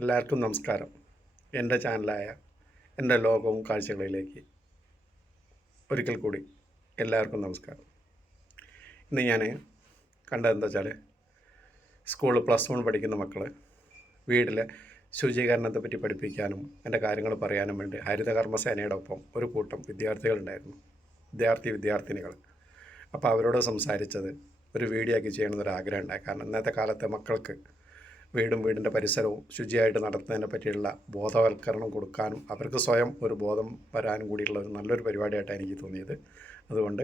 എല്ലാവർക്കും നമസ്കാരം. എന്റെ ചാനലായ എന്റെ ലോകവും കാഴ്ചകളിലേക്ക് ഒരിക്കൽ കൂടി എല്ലാവർക്കും നമസ്കാരം. ഇന്ന് ഞാൻ കണ്ടതെന്താ വെച്ചാൽ സ്കൂൾ പ്ലസ് വൺ പഠിക്കുന്ന മക്കൾ വീട്ടിലെ ശുചീകരണത്തെ പറ്റി പഠിപ്പിക്കാനും എന്റെ കാര്യങ്ങൾ പറയാനും വേണ്ടി ഹരിതകർമ്മസേനയുടെ ഒപ്പം ഒരു കൂട്ടം വിദ്യാർത്ഥികളുണ്ടായിരുന്നു. വിദ്യാർത്ഥി വിദ്യാർത്ഥിനികൾ. അപ്പോൾ അവരോട് സംസാരിച്ചത് ഒരു വീഡിയോ ആക്കി ചെയ്യണമെന്നൊരു ആഗ്രഹം ഉണ്ടായി. കാരണം ഇന്നത്തെ കാലത്തെ മക്കൾക്ക് വീടും വീടിന്റെ പരിസരവും ശുചിയായിട്ട് നടത്തുന്നതിനെ പറ്റിയുള്ള ബോധവൽക്കരണം കൊടുക്കാനും അവർക്ക് സ്വയം ഒരു ബോധം വരാനും കൂടിയുള്ള ഒരു നല്ലൊരു പരിപാടിയായിട്ടാണ് എനിക്ക് തോന്നിയത്. അതുകൊണ്ട്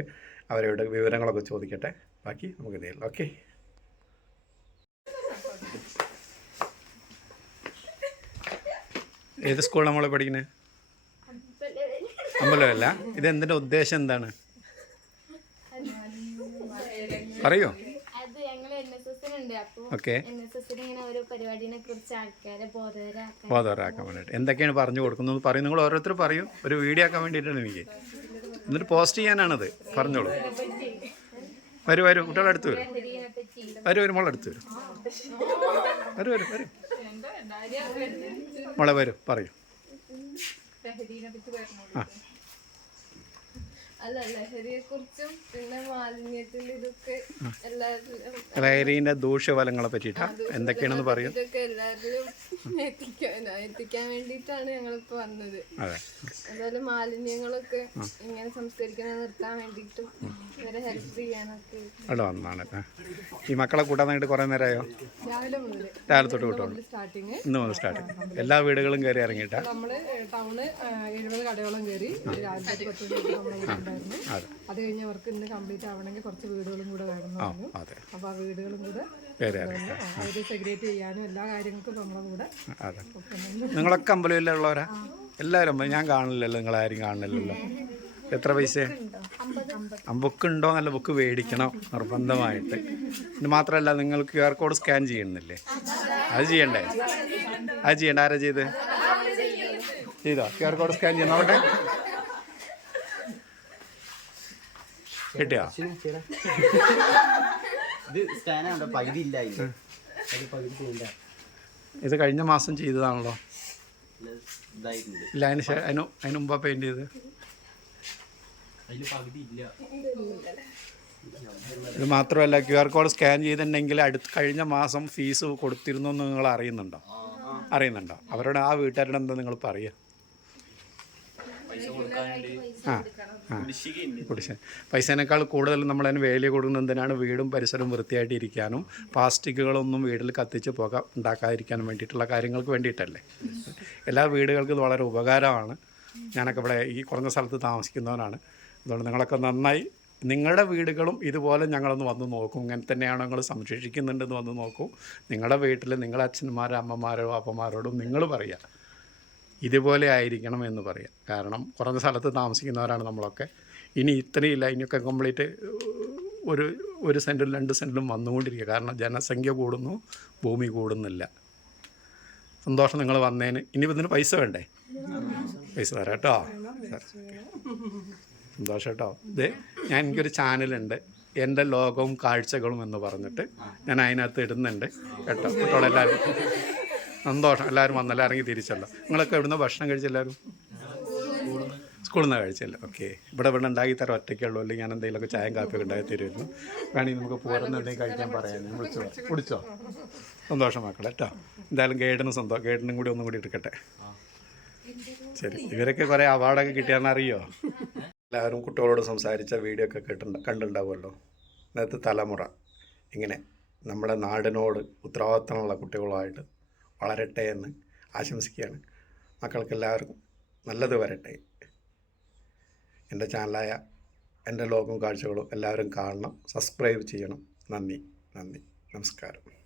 അവരുടെ വിവരങ്ങളൊക്കെ ചോദിക്കട്ടെ. ബാക്കി നമുക്ക് നേരിൽ ഓക്കെ. ഏത് സ്കൂളിൽ നമ്മൾ പഠിക്കുന്നത് അമ്പലമല്ല ഇത് എന്തിന്റെ ഉദ്ദേശം എന്താണ്? പറയൂ ബോധവരാക്കാൻ ബോധവരാക്കാൻ വേണ്ടിയിട്ട്. എന്തൊക്കെയാണ് പറഞ്ഞു കൊടുക്കുന്നത് പറയും. നിങ്ങൾ ഓരോരുത്തർ പറയും. ഒരു വീഡിയോ ആക്കാൻ വേണ്ടിയിട്ടാണ് എനിക്ക്. എന്നിട്ട് പോസ്റ്റ് ചെയ്യാനാണത്. പറഞ്ഞോളൂ. വരൂ വരൂ. കുട്ടികൾ അടുത്ത് വരും. വരും വരൂ. വരും മോളെ അടുത്ത് വരും. വരൂ വരും വരും. മോളെ വരും പറയൂ. ആ. അല്ല ലഹരിയെ കുറിച്ചും പിന്നെ മാലിന്യത്തിന്റെ ഇതൊക്കെ എല്ലാവരിലും ലഹരീന്റെ ദൂഷ്യഫലങ്ങളെ പറ്റിയിട്ടാണ് എന്തൊക്കെയാണെന്ന് പറയും. ഇതൊക്കെ എല്ലാവരിലും എത്തിക്കാൻ വേണ്ടിയിട്ടാണ് ഞങ്ങളിപ്പോ വന്നത്. അതെ. അതുപോലെ മാലിന്യങ്ങളൊക്കെ ഇങ്ങനെ സംസ്കരിക്കുന്നത് നിർത്താൻ വേണ്ടിയിട്ടും ഇവരെ ഹെൽപ്പ് ചെയ്യാനൊക്കെ അവിടെ വന്നാണ്. ഈ മക്കളെ കൂട്ടാനായിട്ട് കുറെ നേരമായോ? രാവിലെ മുതൽ രാവിലെ തൊട്ട് വിട്ടോളൂ സ്റ്റാർട്ടിങ് ഇന്ന് മുതൽ സ്റ്റാർട്ടിങ് എല്ലാ വീടുകളും കയറി ഇറങ്ങിയിട്ടാ? നമ്മൾ ടൗണ് എഴുപത് കടയോളം കയറി രാവിലെ പത്ത് മണിക്ക് അതെ. കഴിഞ്ഞ് അവർക്ക് ഇന്ന് കംപ്ലീറ്റ് ആവണമെങ്കിൽ കുറച്ച് വീടുകളും കൂടെ വേണം അപ്പൊ ആ വീടുകളും കൂടെ കയറി ഇറങ്ങി അവർ സെഗ്രിഗേറ്റ് ചെയ്യാനും എല്ലാ കാര്യങ്ങൾക്കും നമ്മളെ കൂടെ. അതെ. നിങ്ങളൊക്കെ അമ്പലമില്ലുള്ളവരാ എല്ലാവരും അമ്പലം ഞാൻ കാണില്ലല്ലോ നിങ്ങളാരും കാണില്ലല്ലോ എത്ര പൈസ? ബുക്ക് ഉണ്ടോ നല്ല ബുക്ക് മേടിക്കണം നിർബന്ധമായിട്ട്. ഇത് മാത്രമല്ല നിങ്ങൾ ക്യു ആർ കോഡ് സ്കാൻ ചെയ്യുന്നില്ലേ? അത് ചെയ്യണ്ടേ? അത് ചെയ്യണ്ട. ആരാ ചെയ്ത് ചെയ്തോ? ക്യു ആർ കോഡ് സ്കാൻ ചെയ്യുന്ന അവിടെ കിട്ടിയോ? ഇത് സ്കാനാണ് പകുതി ഇല്ല അത് പകുതി ഇത് കഴിഞ്ഞ മാസം ചെയ്തതാണല്ലോ. ഇല്ല അതിന് അതിന് അതിന് മുമ്പാ പെയിന്റ് ചെയ്ത്. ഇത് മാത്രമല്ല ക്യു ആർ കോഡ് സ്കാൻ ചെയ്തിട്ടുണ്ടെങ്കിൽ അടുത്ത് കഴിഞ്ഞ മാസം ഫീസ് കൊടുത്തിരുന്നു എന്ന് നിങ്ങൾ അറിയുന്നുണ്ടോ? അറിയുന്നുണ്ടോ? അവരുടെ ആ വീട്ടുകാരുടെ എന്താ നിങ്ങൾ പറയുക? ആ ആ. കുടിശ്ശ പൈസേനേക്കാൾ കൂടുതൽ നമ്മൾ അതിന് വേലി കൊടുക്കുന്നതിനാണ് വീടും പരിസരവും വൃത്തിയായിട്ട് ഇരിക്കാനും പ്ലാസ്റ്റിക്കുകളൊന്നും വീട്ടിൽ കത്തിച്ച് പുക ഉണ്ടാക്കാതിരിക്കാനും വേണ്ടിയിട്ടുള്ള കാര്യങ്ങൾക്ക് വേണ്ടിയിട്ടല്ലേ? എല്ലാ വീടുകൾക്കും ഇത് വളരെ ഉപകാരമാണ്. ഞാനൊക്കെ ഇവിടെ ഈ കുറഞ്ഞ സ്ഥലത്ത് താമസിക്കുന്നവനാണ്. അതുകൊണ്ട് നിങ്ങളൊക്കെ നന്നായി നിങ്ങളുടെ വീടുകളും ഇതുപോലെ ഞങ്ങളൊന്ന് വന്ന് നോക്കും. ഇങ്ങനെ തന്നെയാണോ നിങ്ങൾ സംരക്ഷിക്കുന്നുണ്ടെന്ന് വന്ന് നോക്കൂ. നിങ്ങളുടെ വീട്ടിൽ നിങ്ങളുടെ അച്ഛന്മാരോ അമ്മമാരോ അപ്പന്മാരോടും നിങ്ങൾ പറയുക. ഇതുപോലെ ആയിരിക്കണം എന്ന് പറയാം. കാരണം കുറഞ്ഞ സ്ഥലത്ത് താമസിക്കുന്നവരാണ് നമ്മളൊക്കെ. ഇനി ഇത്രയില്ല ഇനിയൊക്കെ കംപ്ലീറ്റ് ഒരു ഒരു സെന്റിലും രണ്ട് സെന്റിലും വന്നുകൊണ്ടിരിക്കുക. കാരണം ജനസംഖ്യ കൂടുന്നു ഭൂമി കൂടുന്നില്ല. സന്തോഷം നിങ്ങൾ വന്നതിന് ഇനി ഇതിന് പൈസ വേണ്ടേ? പൈസ തരാം കേട്ടോ. സന്തോഷം കേട്ടോ. ഇത് ഞാൻ എനിക്കൊരു ചാനലുണ്ട്. എന്റെ ലോകവും കാഴ്ചകളും എന്ന് പറഞ്ഞിട്ട് ഞാൻ അതിനകത്ത് ഇടുന്നുണ്ട് കേട്ടോ. കുട്ടികളെല്ലാവരും. സന്തോഷം. എല്ലാവരും വന്നല്ല? ഇറങ്ങി തിരിച്ചല്ലോ. നിങ്ങളൊക്കെ ഇവിടുന്ന് ഭക്ഷണം കഴിച്ചെല്ലാവരും സ്കൂളിൽ നിന്ന് കഴിച്ചല്ലോ. ഓക്കെ. ഇവിടെ ഇവിടെ ഉണ്ടാക്കി തരാം ഒറ്റയ്ക്കുള്ളൂ അല്ലെങ്കിൽ ഞാൻ എന്തെങ്കിലുമൊക്കെ ചായയും കാപ്പിയൊക്കെ ഉണ്ടാക്കി തരുമായിരുന്നു. വേണമെങ്കിൽ നമുക്ക് പോരുന്ന എന്തെങ്കിലും കഴിക്കാൻ പറയാം. ഞാൻ വിളിച്ചോ കുടിച്ചോ? സന്തോഷം മക്കളെ. കേട്ടോ. എന്തായാലും ഗൈഡിനും സന്തോഷം ഗൈഡിനും കൂടി ഒന്നും കൂടി എടുക്കട്ടെ. ശരി. ഇവരൊക്കെ കുറേ അവാർഡൊക്കെ കിട്ടിയാന്ന് അറിയോ? എല്ലാവരും കുട്ടികളോട് സംസാരിച്ച വീഡിയോ ഒക്കെ കേട്ടിട്ടുണ്ട് കണ്ടിട്ടുണ്ടാവുമല്ലോ ഇന്നത്തെ തലമുറ. ഇങ്ങനെ. നമ്മുടെ നാടിനോട് ഉത്തരവാദിത്തമുള്ള കുട്ടികളുമായിട്ട് വളരട്ടെ എന്ന് ആശംസിക്കുകയാണ്. മക്കൾക്കെല്ലാവർക്കും നല്ലത് വരട്ടെ. എന്റെ ചാനലായ എന്റെ ലോകവും കാഴ്ചകളും എല്ലാവരും കാണണം. സബ്സ്ക്രൈബ് ചെയ്യണം. നന്ദി. നന്ദി. നമസ്കാരം.